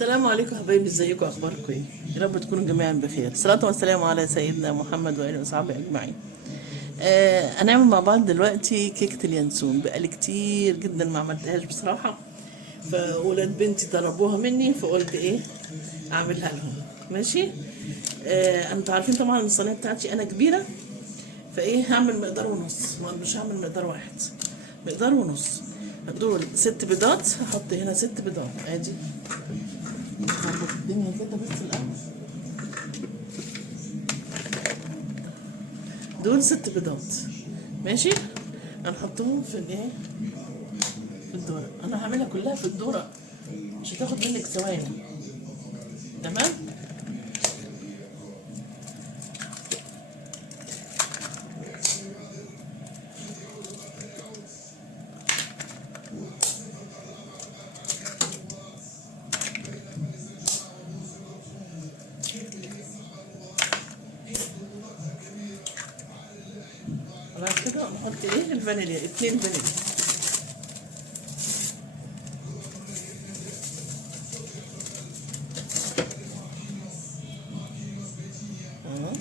السلام عليكم حبايبي، ازيكم؟ اخباركم ايه؟ يا رب تكونوا جميعا بخير. الصلاه والسلام على سيدنا محمد واله وصحبه اجمعين. هنعمل مع بعض دلوقتي كيكه اليانسون. بقالي كتير جدا ما عملتهاش بصراحه، فولاد بنتي طلبوها مني فقلت ايه اعملها لهم. ماشي. انتوا عارفين طبعا الصينيه بتاعتي انا كبيره، فايه هعمل مقدار ونص، مش هعمل مقدار واحد، مقدار ونص. دول 6 بيضات، هحط هنا 6 بيضات ادي. هظبط الدنيا كده بس الاول. دول 6 بيضات. ماشي. هنحطهم في الايه، في الدورة. انا هعملها كلها في الدورة، مش هتاخد منك ثواني. تمام. بعد كده نحط ايه الفانيليا، 2 فانيليا. اه.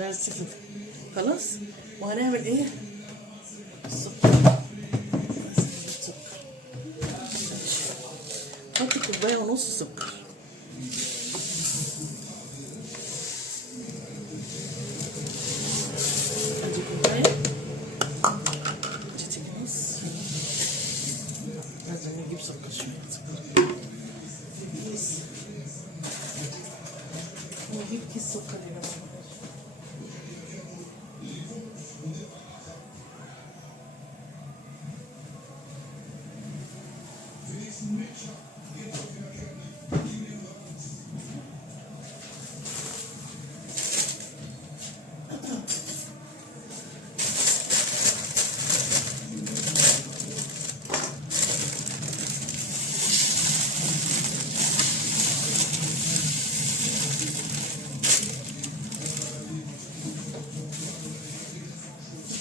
بس كده خلاص. وهنعمل ايه؟ السكر. السكر حط 1.5 كوباية سكر. ادي كوباية، ادي نص. لازم نجيب سكر، شوية سكر. كيس، نجيب كيس سكر يا جماعة.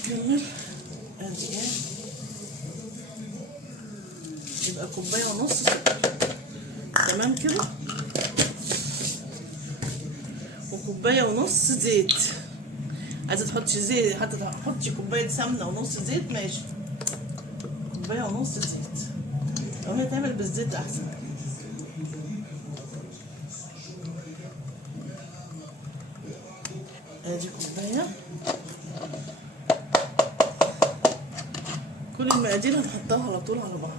نكمل. ادي ايه، يبقى 1.5 كوباية سكر. تمام كده. و1.5 كوباية زيت. عايزة تحطي زيت، حتى تحطي كوباية سمنة ونص زيت ماشي. 1.5 كوباية زيت، لو هي تعمل بالزيت أحسن. ادي كوباية. كل المقادير هنحطها على طول على بعض.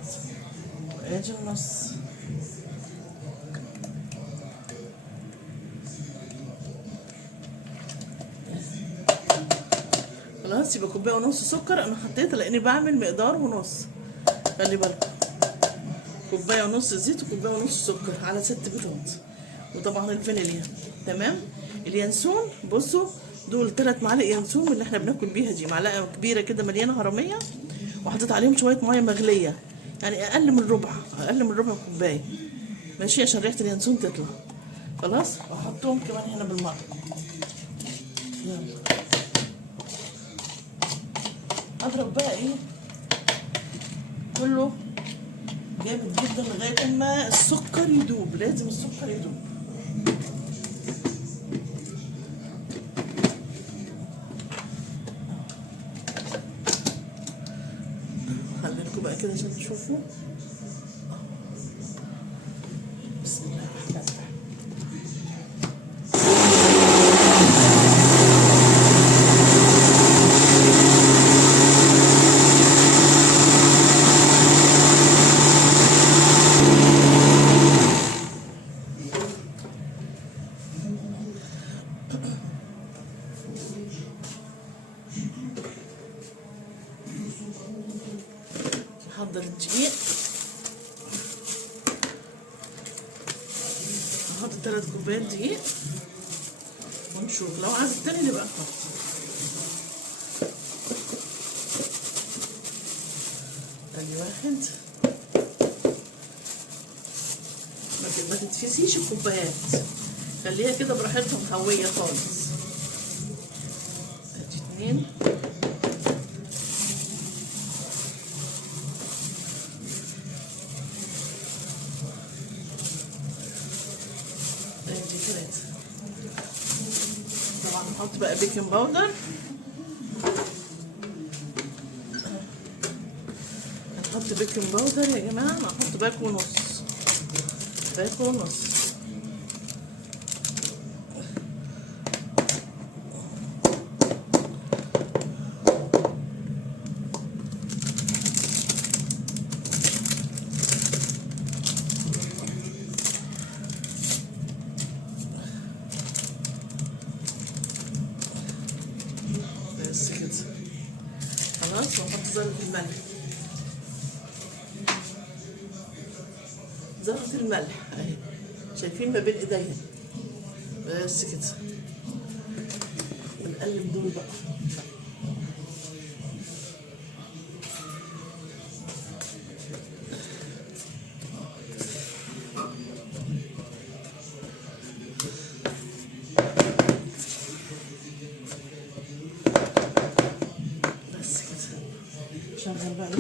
ادي النص. خلاص، يبقى 1.5 كوباية سكر انا حطيتها لاني بعمل مقدار ونص. خلي بالكم، 1.5 كوباية زيت و1.5 كوباية سكر على 6 بيضات، وطبعا الفانيليا. تمام. اليانسون بصوا، دول 3 معالق ينسون من اللي احنا بناكل بيها دي، معلقه كبيره كده مليانه هرميه، وحطيت عليهم شويه ميه مغليه، يعني اقل من ربع، اقل من ربع كوبايه. ماشي، عشان ريحه اليانسون تطلع. خلاص، واحطهم كمان هنا بالمره. يلا اضرب بقى ايه كله جامد جدا لغايه ما السكر يدوب. لازم السكر يدوب. خليكم بقى كده عشان تشوفوا. بسم الله الرحمن الرحيم. نحضر الدقيق. نحط 3 كوبايات دقيق ونشوف، لو عايز التاني نبقى نحط. ادي 1. ما تتفسيش الكوبايات، خليها كده براحتهم هوية خالص. ادي 2. ادي 3. طبعا نحط بقى بيكنج باودر، هنحط بيكنج باودر يا جماعة، هنحط باك ونص، باك ونص. بس كده خلاص. ونحط ذرة الملح، ذرة الملح اهي، شايفين ما بين ايديا. بس كده ونقلب دول بقى. بس كده شغل بقى.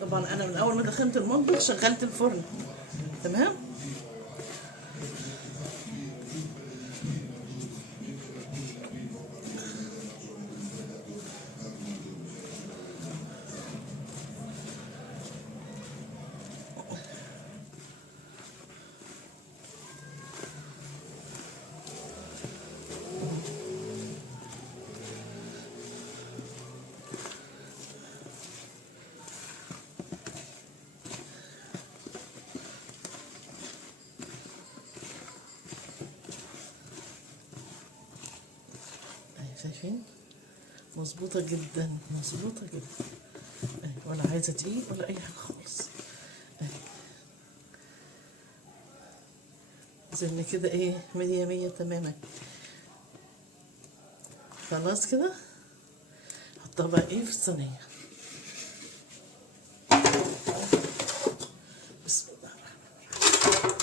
طبعا انا من اول ما دخلت المطبخ شغلت الفرن، تمام. شايفين مظبوطة جدا، مظبوطة جدا، ولا عايزة تقيل ولا أي حاجة خالص. زي كده ايه، 100 تماما. خلاص كده حطها بقى ايه في الصينية. بسم الله الرحمن الرحيم.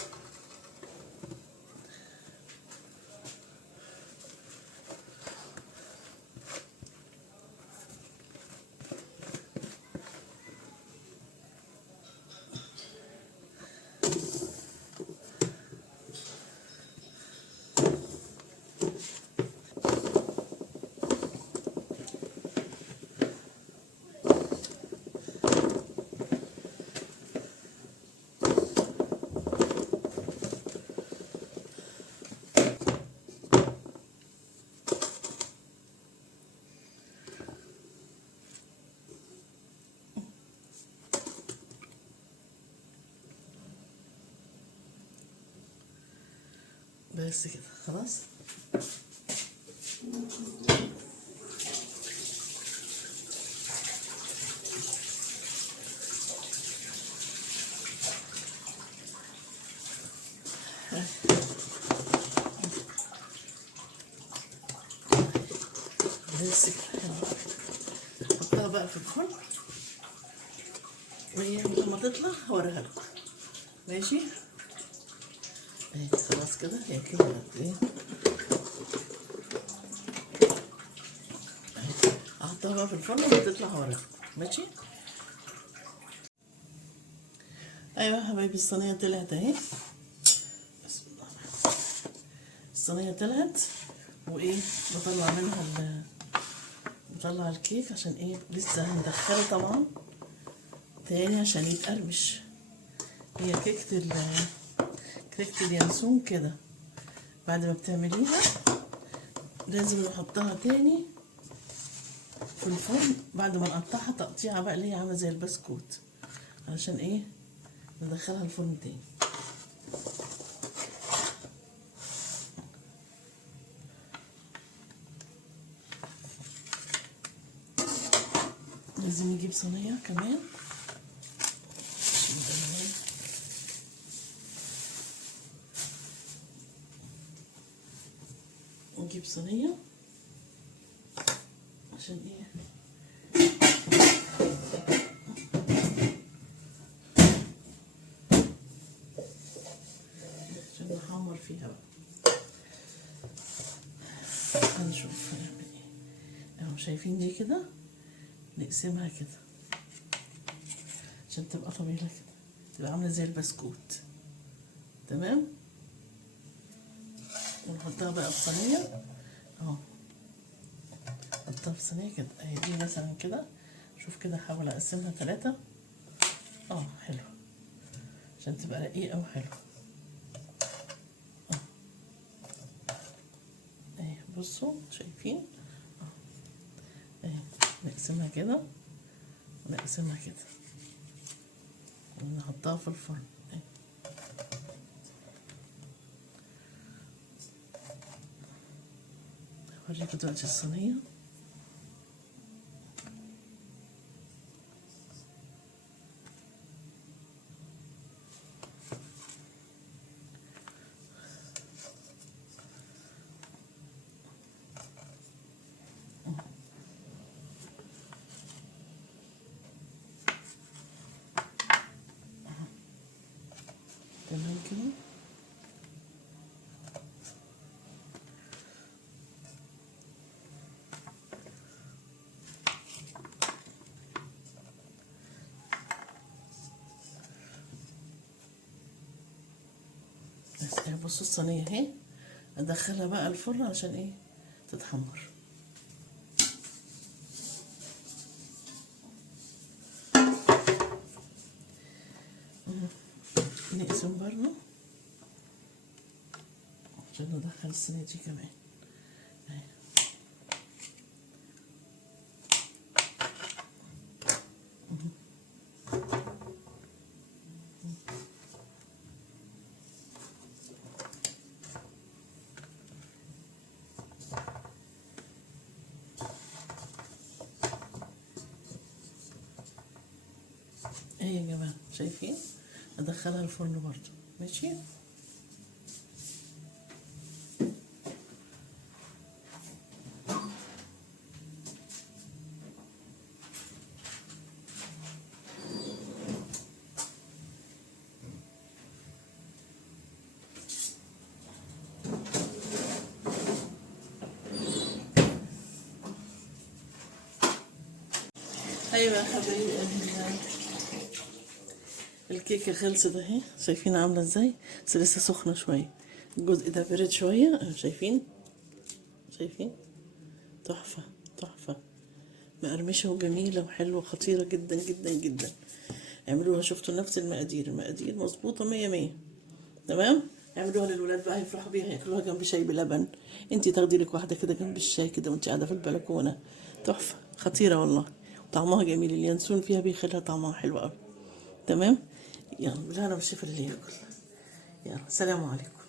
بس كده خلاص. بس كده حطها بقى في الفرن، وهي لما تطلع هوريها لكم. ماشي. اهي خلاص كده هي كده ايه. احطها بقى في الفرن وتطلع ورق. ماشي. ايوه يا حبايبي الصينيه طلعت اهي. بسم الله الرحمن الرحيم. الصينيه طلعت وايه، بطلع منها بطلع الكيك عشان ايه، لسه هندخله طبعا تاني عشان يتقرمش. هي كيكة اليانسون كده بعد ما بتعمليها لازم نحطها تاني في الفرن بعد ما نقطعها تقطيعة بقى اللي هي عاملة زي البسكوت، علشان ايه ندخلها الفرن تاني. لازم نجيب صينية كمان. نجيب صينية عشان ايه، عشان نحمر فيها بقى. هنشوف هنعمل ايه. اهو شايفين دي كده، نقسمها كده عشان تبقى طويلة كده، تبقى عاملة زي البسكوت. تمام. ونحطها بقى في صينية اهو، نحطها في صينية كده اهي. دي مثلا كده، شوف كده احاول اقسمها 3. حلو عشان تبقى رقيقة وحلوة. اهي بصوا شايفين اهي. نقسمها كده ونقسمها كده ونحطها في الفرن اهي. هوريكوا دلوقتي الصينية. تمام كده. بس اهي بصوا الصينية اهي، ادخلها بقى الفرن عشان ايه تتحمر. نقسم برضه عشان ندخل الصينية دي كمان اهي. اهي يا جماعة شايفين، ادخلها الفرن برضه. ماشي. ايوه يا حبايبي الكيكه خلصت اهي، شايفين عامله ازاي، بس لسه سخنه شويه. الجزء ده برد شويه اهو، شايفين تحفه تحفه، مقرمشه وجميله وحلوه خطيره جدا جدا جدا. اعملوها، شفتوا نفس المقادير مظبوطه 100 100. تمام. اعملوها للولاد بقى يفرحوا بيها، ياكلوها جنب شاي بلبن. انتي تاخدي لك واحده كده جنب الشاي كده وانتي قاعده في البلكونه. تحفه خطيره والله، طعمها جميل، اليانسون فيها بيخليها طعمها حلو قوي. تمام. يلا بالهنا والشفا اللي ياكل. يلا سلام عليكم.